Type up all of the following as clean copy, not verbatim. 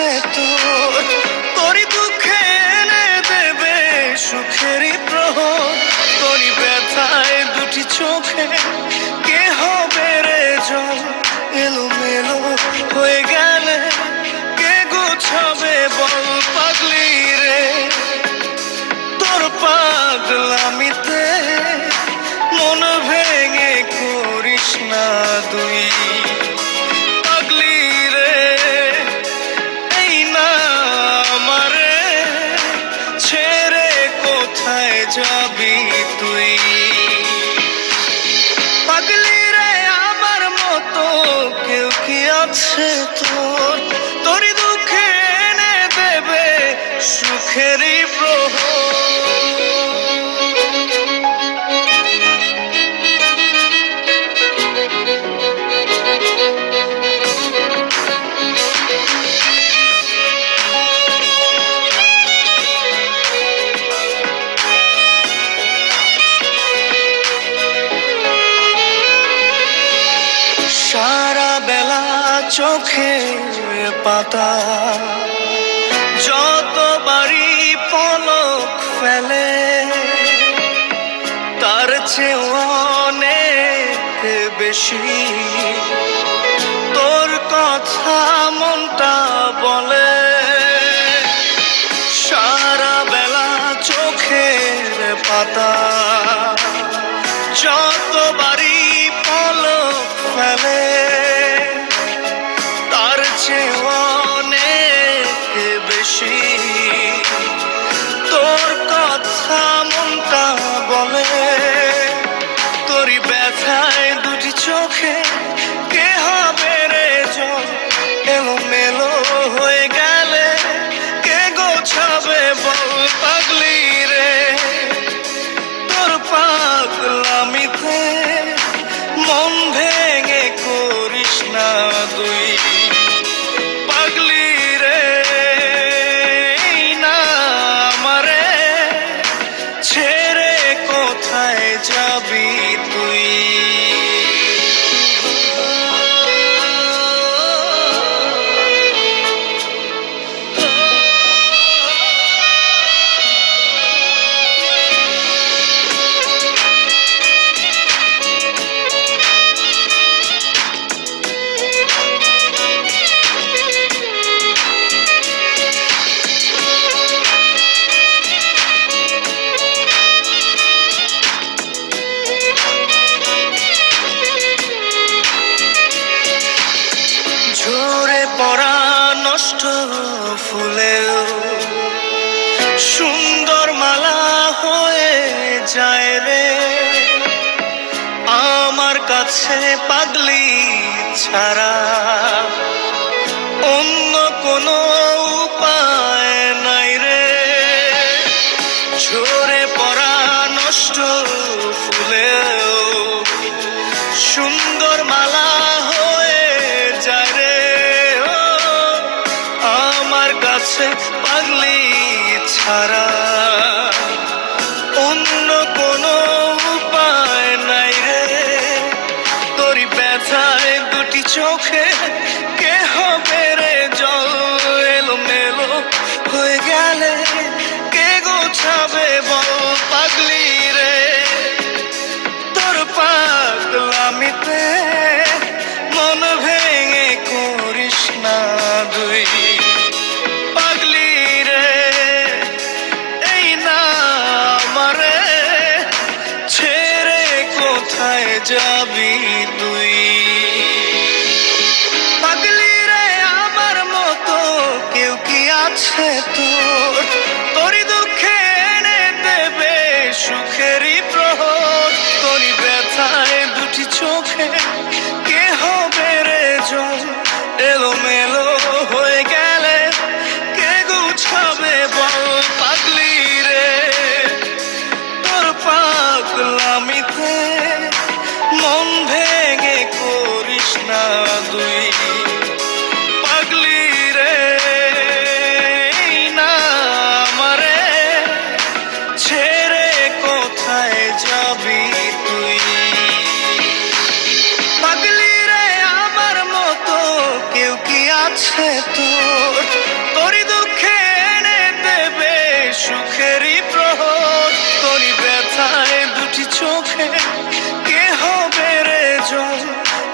আছে তোর, তোরই দুঃখে এনে দেবে সুখেরই প্রহর। তোরই ব্যথায় দুটি চোখে কে হবে রে জল, এলোমেলো হয়ে গেলে কে গোছাবে বল পাগলি রে। তোর পাগলামিতে মন ভেঙে করিস না তুই পাগলি রে। এই না আমারে ছেড়ে কোথায় যাবি তুই পাগলি রে। আমার মতো কেউ কি আছে তোর, তোরই দুঃখে এনে দেবে সুখেরই প্রহর। সারা বেলা চোখে পাতা যতবারই পলক ফেলে, তার চেয়ে অনেক বেশি তোর কথা মনটা বলে। সারা বেলা চোখের পাতা যতবারই পলক ফেলে, তার চেয়ে অনেক বেশি তোর কথা মনটা বলে। তোরই ব্যথায় দুটি চোখে কে হবে রে জল, এলোমেলো হয়ে গেলে কে গোছাবে বল পাগলি রে। তোর পাগলামিতে মন ভেঙে করিস না তুই পাগলি রে। না আমারে ছেড়ে কোথায় যাবি তুই। ঝরে পড়া নষ্ট ফুলেও সুন্দর মালা হয়ে যায় রে আমার কাছে পাগলি ছাড়া অন্য কোনো উপায় নাই রে। ঝরে পড়া নষ্ট ফুলেও সুন্দর মালা হয়ে যায় রে আমার কাছে পাগলি ছাড়া অন্য কোনো উপায় নাই রে। তোরই ব্যথায় দুটি চোখে কে হবে রে জল, এলোমেলো হয়ে গেলে কে গোছাবে বল পাগলি রে। তোর পাগলামিতে মন ভেঙে করিস না তুই পাগলি রে। এই না আমারে ছেড়ে কোথায় যাবি তুই পাগলি রে। আমার মতো কেউ কি আছে তোর, তোরই দুঃখে এনে দেবে সুখেরই প্রহর। তোরই ব্যথায় দুটি চোখে কে হবে রে জল, এলোমেলো হয়ে গেলে কে গোছাবে বল পাগলি রে। তোর পাগলামিতে মন ভেঙে করিস না তুই পাগলি রে। এই না আমারে ছেড়ে কোথায় যাবি তুই তোরই দুঃখে এনে দেবে সুখেরই প্রহর। তোরই ব্যথায় দুটি চোখে কে হবে রে জল, এলোমেলো হয়ে গেলে কে গোছাবে বল পাগলি রে। তোর পাগলামিতে মন ভেঙে করিস না তুই পাগলি রে। না আমারে ছেড়ে কোথায় যাবি তুই পাগলি রে। আমার মতো কেউ কি আছে তোর,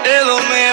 এলো মে